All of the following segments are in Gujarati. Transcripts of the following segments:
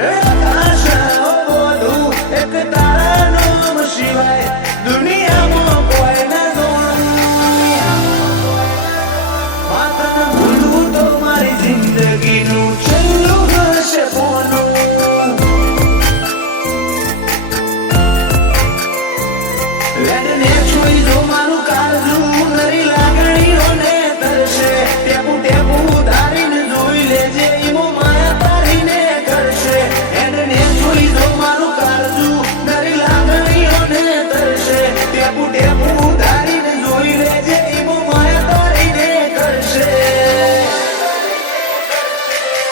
આકાશ બોલું એક તારા નામ સિવાય દુનિયામાં કોઈ ન માત્ર ભૂલું તો મારી જિંદગીનું છેલ્લું હશે પોનું રેડને છોઈ દો મારું કાળજું નરી લાગણીઓને તરશે ટેપું ટેપું ધારીને જોઈ લેજે ઈમો માયા તારીને કરશે રેડને છોઈ દો મારું કાળજું નરી લાગણીઓને તરશે ટેપું ટેપું ધારીને જોઈ લેજે ઈમો માયા તારીને કરશે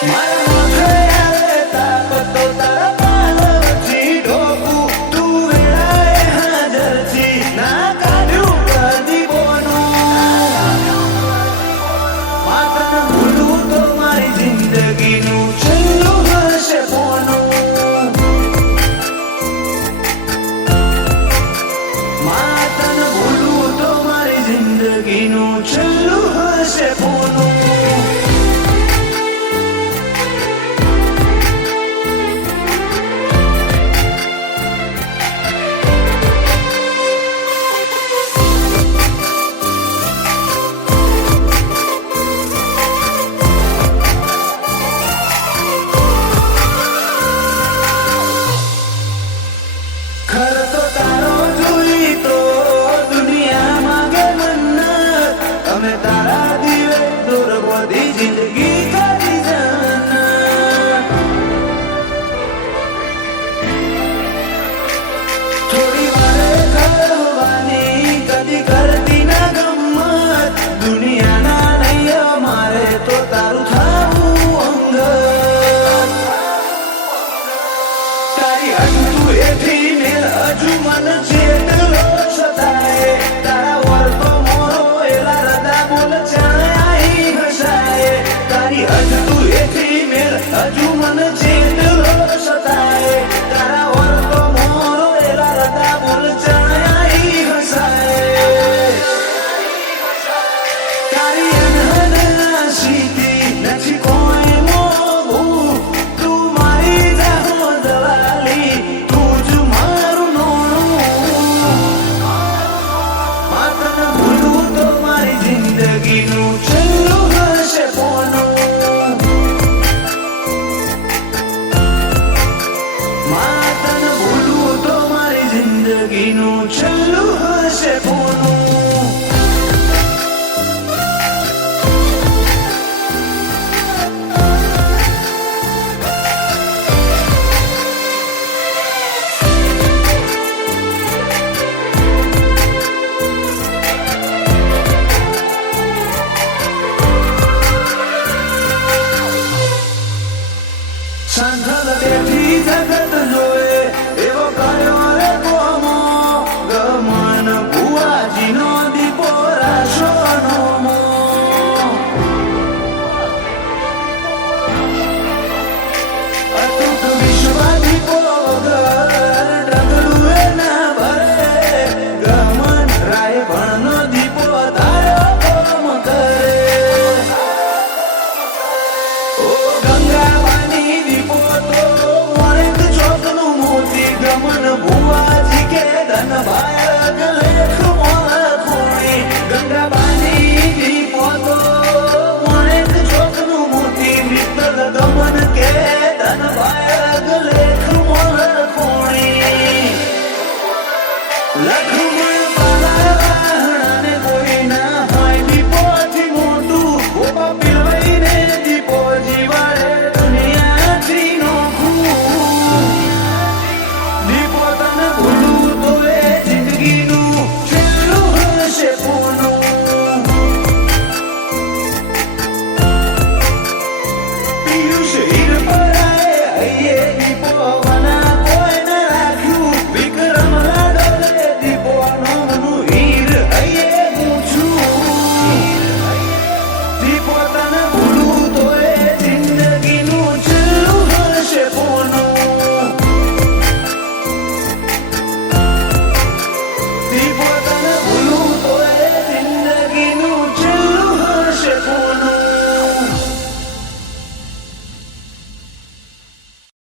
મારા મોઢે આવે તાપતો તારા પાલ વચ્ચી ઢોકું તું વેળાએ હાજર છી ના કાઢ્યું પ્રદીપોનું માત્ર ભૂલું તો મારી જિંદગીનું છેલ્લું હશે પોનું માત્ર ભૂલું તો મારી જિંદગીનું છેલ્લું હશે પોનું ખર તો તારો જોઈ તો દુનિયા માંગે મન્નત અમે તારા દિવે દૂર બધી જિંદગી કરી જન્નત થોડી વારે કરવાની કદી કરતી ના ગમત દુનિયાના નહીં અમારે તો તારું થાવું અંગત તારી હજુ એથી મેલ હજુ મન જેટલો સતાય તારા વર્તો મોરો એલા રદા બોલ ચાઈ હસાય તારી હજુ એથી મેલ હજુ મન જેટલો સતાય તારા વર્તો મોરો એલા રદા બોલ ચાઈ હસાય તારી અનહદ સીધી નથી કોઈ મોગું તું મારી જાહો દલાલી તું જ મારું નોણું માત્ર ભૂલું તો મારી જિંદગીનું છેલ્લું હશે પોનું માત્ર ભૂલું તો મારી જિંદગીનું છેલ્લું હશે પોનું સાંભળ બેઠી જગત જોએ એવો કયો રે કોમો ગમન ભુવાજીનો દીપો રાશોનો મો અતૂટ વિશ્વ દીપો વગર ડગલું એ ના ભરે ગમન રાય ભણનો દીપો તારો કોમ કરે ઓ ગંગાવાની દીપો તો વણિક ચોકનું મોતી ગમન ભુવાજી કે ધન ભાઈ